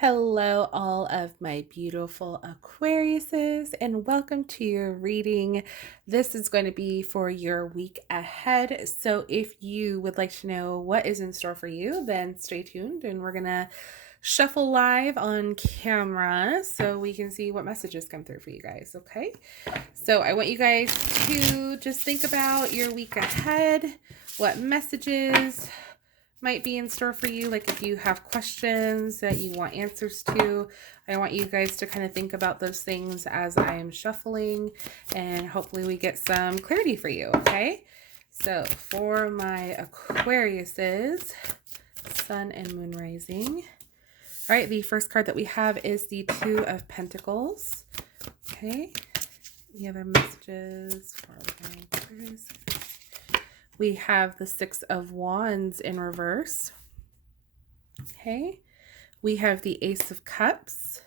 Hello, all of my beautiful Aquariuses, and welcome to your reading. This is going to be for your week ahead. So, if you would like to know what is in store for you, then stay tuned and we're going to shuffle live on camera so we can see what messages come through for you guys. Okay, so I want you guys to just think about your week ahead, what messages might be in store for you. Like if you have questions that you want answers to, I want you guys to kind of think about those things as I am shuffling, and hopefully we get some clarity for you. Okay, so for my Aquariuses, Sun and Moon rising. All right, the first card that we have is the Two of Pentacles. Okay, any other messages for my Aquariuses? We have the Six of Wands in reverse. Okay. We have the Ace of Cups.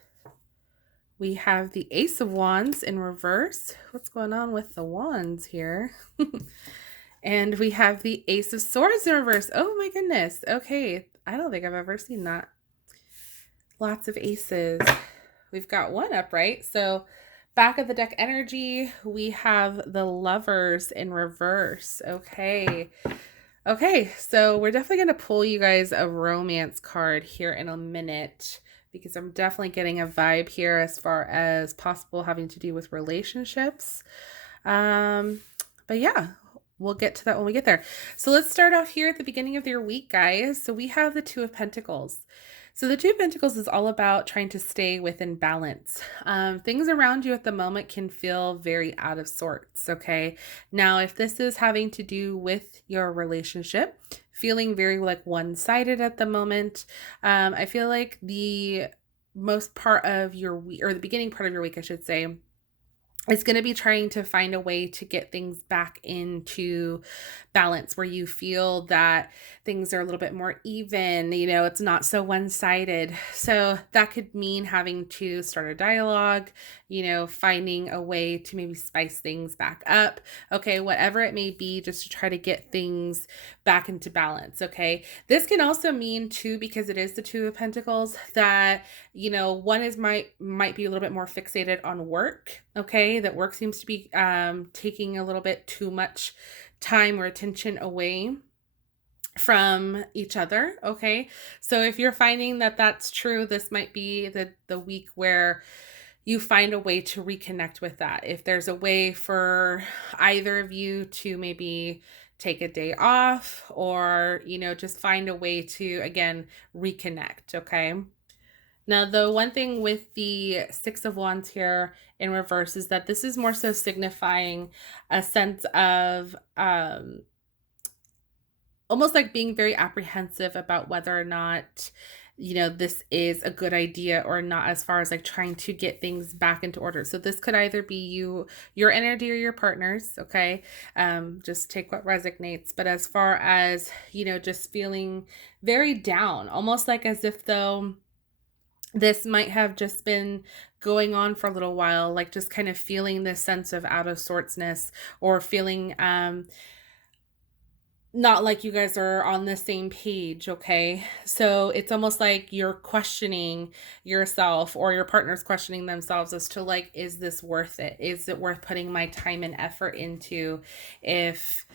We have the Ace of Wands in reverse. What's going on with the wands here? And we have the Ace of Swords in reverse. Oh my goodness. Okay. I don't think I've ever seen that. Lots of aces. We've got one upright. So back of the deck energy, we have the Lovers in reverse. Okay. Okay, so we're definitely going to pull you guys a romance card here in a minute because I'm definitely getting a vibe here as far as possible having to do with relationships. But yeah, we'll get to that when we get there. So let's start off here at the beginning of your week, guys. So we have the Two of Pentacles. So the Two of Pentacles is all about trying to stay within balance. Things around you at the moment can feel very out of sorts, okay? Now, if this is having to do with your relationship, feeling very like one-sided at the moment, I feel like the most part of your week, or the beginning part of your week, I should say, it's going to be trying to find a way to get things back into balance where you feel that things are a little bit more even, it's not so one-sided. So that could mean having to start a dialogue, finding a way to maybe spice things back up. Okay, whatever it may be, just to try to get things back into balance. Okay, this can also mean too, because it is the Two of Pentacles, that one is might be a little bit more fixated on work. Okay, that work seems to be taking a little bit too much time or attention away from each other. Okay, so if you're finding that that's true, this might be the week where you find a way to reconnect with that. If there's a way for either of you to maybe take a day off, or just find a way to again reconnect. Okay, now, the one thing with the Six of Wands here in reverse is that this is more so signifying a sense of almost like being very apprehensive about whether or not, this is a good idea or not, as far as like trying to get things back into order. So this could either be your energy, or your partner's. Okay. Just take what resonates. But as far as, just feeling very down, almost like as if though this might have just been going on for a little while, like just kind of feeling this sense of out of sortsness, or feeling not like you guys are on the same page. Okay, so it's almost like you're questioning yourself, or your partner's questioning themselves as to like, is this worth it? Is it worth putting my time and effort into if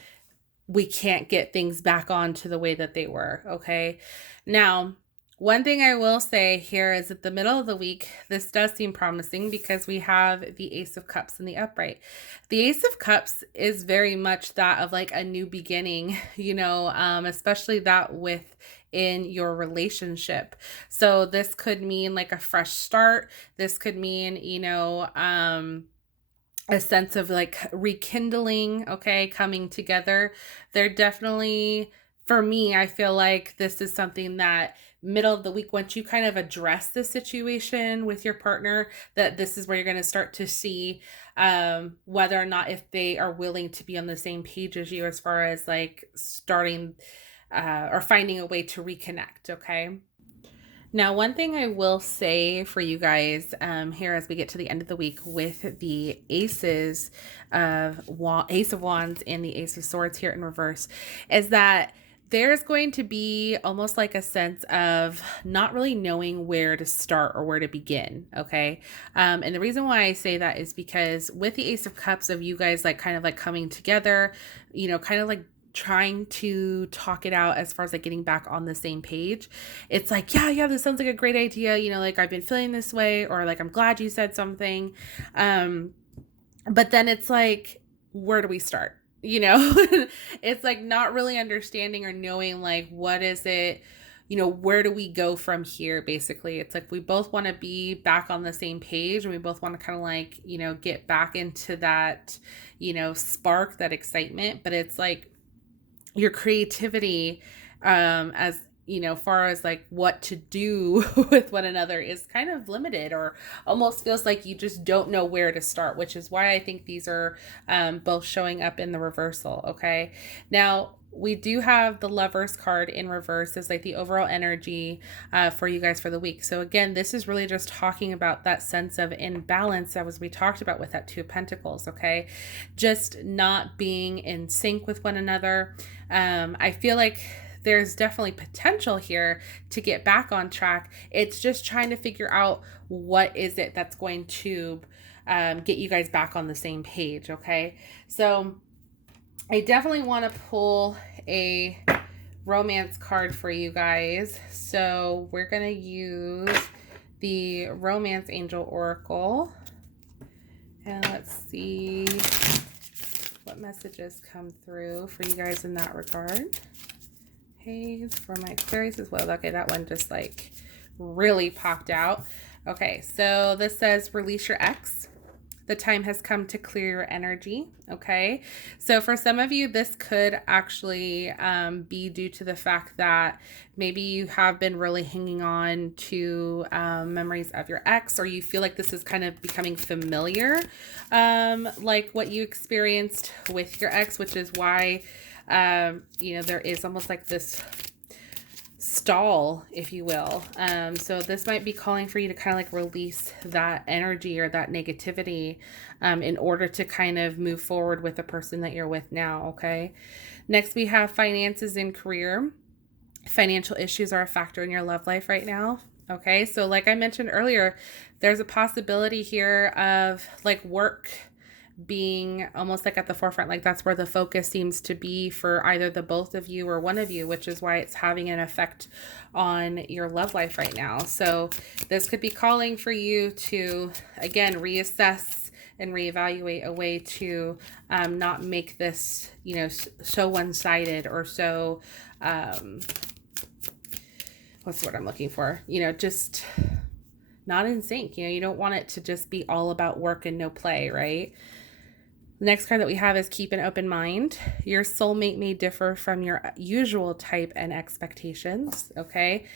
we can't get things back on to the way that they were? Okay, now one thing I will say here is at the middle of the week, this does seem promising because we have the Ace of Cups in the upright. The Ace of Cups is very much that of like a new beginning, especially that within your relationship. So this could mean like a fresh start. This could mean, a sense of like rekindling, okay, coming together. They're definitely, for me, I feel like this is something that middle of the week, once you kind of address the situation with your partner, that this is where you're going to start to see whether or not if they are willing to be on the same page as you, as far as like starting or finding a way to reconnect. Okay. Now, one thing I will say for you guys here as we get to the end of the week with the Ace of Wands and the Ace of Swords here in reverse, is that there's going to be almost like a sense of not really knowing where to start or where to begin. Okay. And the reason why I say that is because with the Ace of Cups of you guys like kind of like coming together, kind of like trying to talk it out as far as like getting back on the same page. It's like, yeah, this sounds like a great idea. Like I've been feeling this way, or like, I'm glad you said something. But then it's like, where do we start? It's like not really understanding or knowing like, what is it, where do we go from here? Basically, it's like we both want to be back on the same page, and we both want to kind of like, get back into that, spark, that excitement. But it's like your creativity, as far as like what to do with one another, is kind of limited, or almost feels like you just don't know where to start, which is why I think these are both showing up in the reversal. Okay. Now, we do have the Lovers card in reverse as like the overall energy for you guys for the week. So again, this is really just talking about that sense of imbalance as we talked about with that Two of Pentacles. Okay. Just not being in sync with one another. I feel like there's definitely potential here to get back on track. It's just trying to figure out what is it that's going to get you guys back on the same page. Okay. So I definitely want to pull a romance card for you guys. So we're going to use the Romance Angel Oracle. And let's see what messages come through for you guys in that regard. Okay, for my Aquarius as well. Okay, that one just like really popped out. Okay, so this says release your ex. The time has come to clear your energy. Okay, so for some of you, this could actually be due to the fact that maybe you have been really hanging on to memories of your ex, or you feel like this is kind of becoming familiar, like what you experienced with your ex, which is why there is almost like this stall, if you will. So this might be calling for you to kind of like release that energy or that negativity in order to kind of move forward with the person that you're with now. Okay. Next, we have finances and career. Financial issues are a factor in your love life right now. Okay. So like I mentioned earlier, there's a possibility here of like work being almost like at the forefront. Like that's where the focus seems to be for either the both of you or one of you, which is why it's having an effect on your love life right now. So this could be calling for you to, again, reassess and reevaluate a way to not make this, so one-sided or so, what's the word I'm looking for? Just not in sync. You don't want it to just be all about work and no play, right? The next card that we have is keep an open mind. Your soulmate may differ from your usual type and expectations. Okay.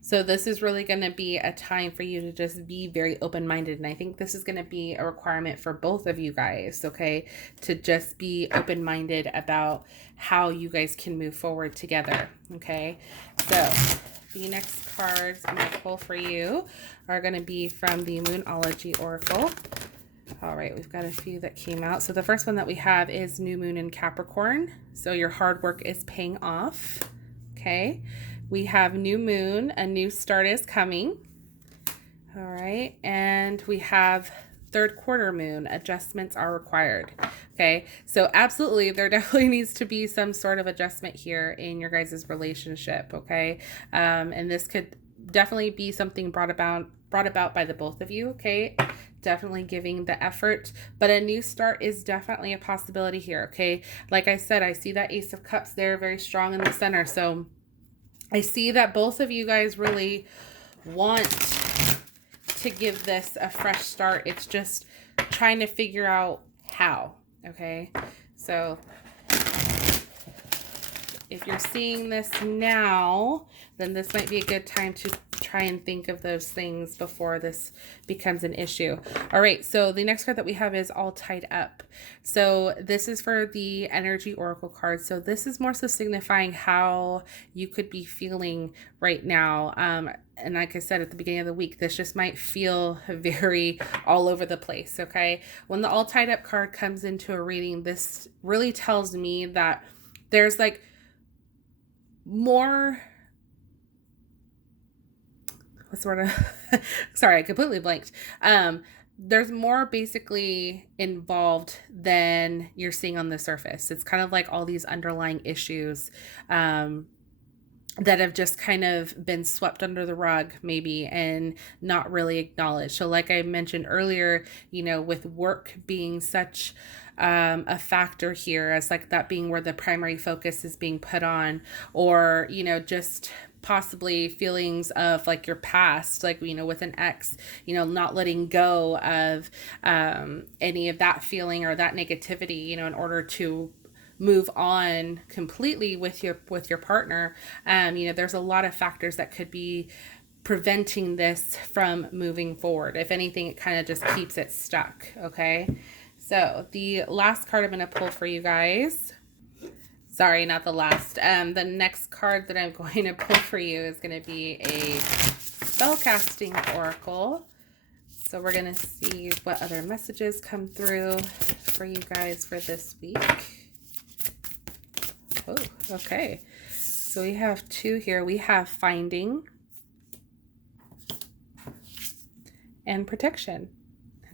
So this is really going to be a time for you to just be very open-minded. And I think this is going to be a requirement for both of you guys, okay, to just be open-minded about how you guys can move forward together, okay? So the next cards I'm going to pull for you are going to be from the Moonology Oracle. All right, we've got a few that came out. So the first one that we have is New Moon in Capricorn. So your hard work is paying off. Okay. We have New Moon, a new start is coming. All right. And we have third quarter moon, adjustments are required. Okay. So absolutely, there definitely needs to be some sort of adjustment here in your guys' relationship. Okay. And this could definitely be something brought about by the both of you. Okay. Definitely giving the effort, but a new start is definitely a possibility here. Okay. Like I said, I see that Ace of Cups there very strong in the center. So I see that both of you guys really want to give this a fresh start. It's just trying to figure out how. Okay. So if you're seeing this now, then this might be a good time to try and think of those things before this becomes an issue. All right, so the next card that we have is All Tied Up. So this is for the Energy Oracle card. So this is more so signifying how you could be feeling right now. And like I said at the beginning of the week, this just might feel very all over the place, okay? When the All Tied Up card comes into a reading, this really tells me that there's like more, what's the word? Sorry, I completely blanked. There's more basically involved than you're seeing on the surface. It's kind of like all these underlying issues that have just kind of been swept under the rug maybe and not really acknowledged. So like I mentioned earlier, with work being such a factor here, as like that being where the primary focus is being put on, or just possibly feelings of like your past, like with an ex, not letting go of any of that feeling or that negativity, in order to move on completely with your partner. There's a lot of factors that could be preventing this from moving forward. If anything, it kind of just keeps it stuck. Okay, so the last card I'm going to pull for you guys, sorry, not the last, the next card that I'm going to pull for you is going to be a spellcasting oracle. So we're going to see what other messages come through for you guys for this week. Oh, okay. So we have two here. We have finding and protection.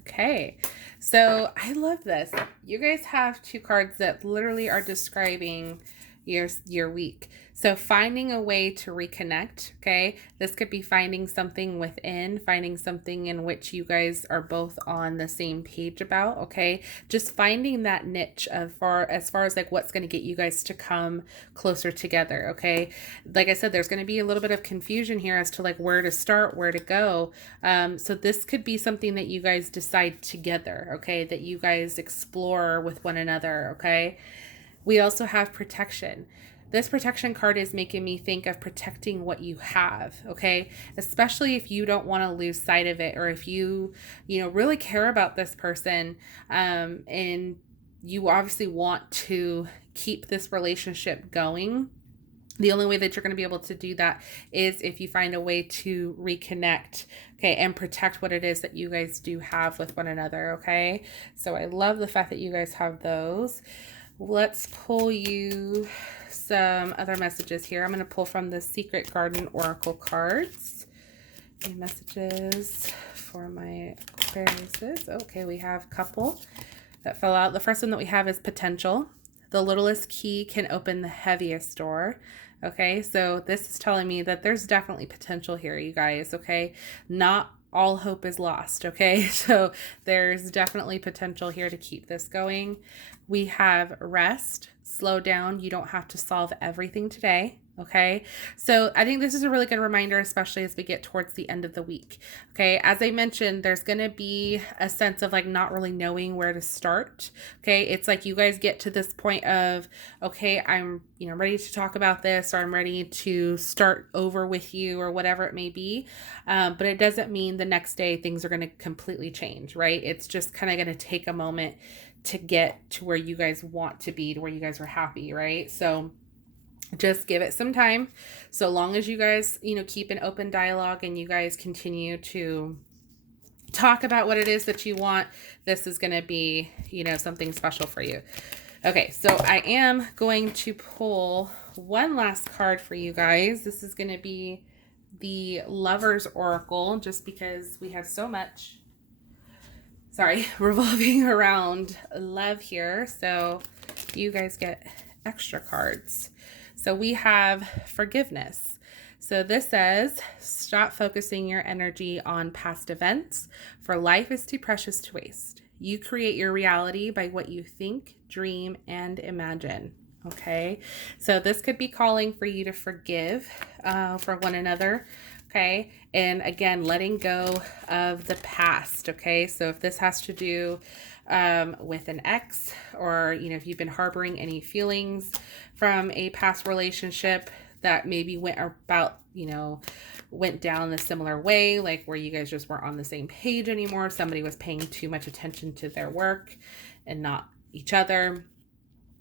Okay. So I love this. You guys have two cards that literally are describing your week. So finding a way to reconnect, okay? This could be finding something within, finding something in which you guys are both on the same page about, okay? Just finding that niche as far as like what's going to get you guys to come closer together, okay? Like I said, there's going to be a little bit of confusion here as to like where to start, where to go. So this could be something that you guys decide together, okay? That you guys explore with one another, okay? We also have protection. This protection card is making me think of protecting what you have, okay? Especially if you don't want to lose sight of it, or if you really care about this person, and you obviously want to keep this relationship going. The only way that you're going to be able to do that is if you find a way to reconnect, okay, and protect what it is that you guys do have with one another, okay? So I love the fact that you guys have those. Let's pull you some other messages here. I'm going to pull from the Secret Garden Oracle cards. Any messages for my Aquariuses? Okay, we have a couple that fell out. The first one that we have is potential. The littlest key can open the heaviest door. Okay, so this is telling me that there's definitely potential here, you guys, okay? Not all hope is lost, okay? So there's definitely potential here to keep this going. We have rest, slow down. You don't have to solve everything today, okay? So I think this is a really good reminder, especially as we get towards the end of the week, okay? As I mentioned, there's going to be a sense of like not really knowing where to start, okay? It's like you guys get to this point of, okay, I'm, ready to talk about this, or I'm ready to start over with you, or whatever it may be. But it doesn't mean the next day things are going to completely change, right? It's just kind of going to take a moment to get to where you guys want to be, to where you guys are happy, right? So just give it some time. So long as you guys, keep an open dialogue and you guys continue to talk about what it is that you want, this is going to be, something special for you. Okay, so I am going to pull one last card for you guys. This is going to be the Lover's Oracle, just because we have so much, revolving around love here. So you guys get extra cards. So we have forgiveness. So this says, stop focusing your energy on past events, for life is too precious to waste. You create your reality by what you think, dream, and imagine. Okay, so this could be calling for you to forgive for one another. Okay, and again, letting go of the past. Okay, so if this has to do with an ex, or if you've been harboring any feelings from a past relationship that maybe went down a similar way, like where you guys just weren't on the same page anymore, somebody was paying too much attention to their work and not each other,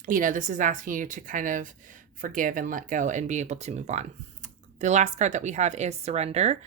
this is asking you to kind of forgive and let go and be able to move on. The last card that we have is surrender.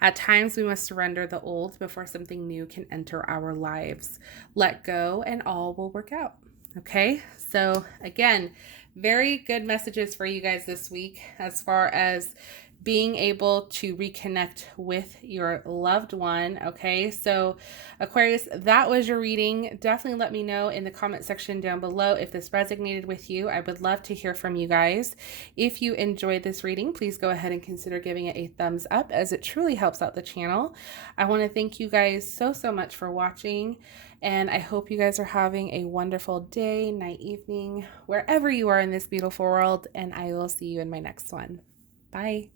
At times, we must surrender the old before something new can enter our lives. Let go and all will work out. Okay, so again, Very good messages for you guys this week as far as being able to reconnect with your loved one. Okay, so Aquarius, that was your reading. Definitely let me know in the comment section down below if this resonated with you. I would love to hear from you guys. If you enjoyed this reading, please go ahead and consider giving it a thumbs up, as it truly helps out the channel. I want to thank you guys so much for watching, and I hope you guys are having a wonderful day, night, evening, wherever you are in this beautiful world, and I will see you in my next one. Bye.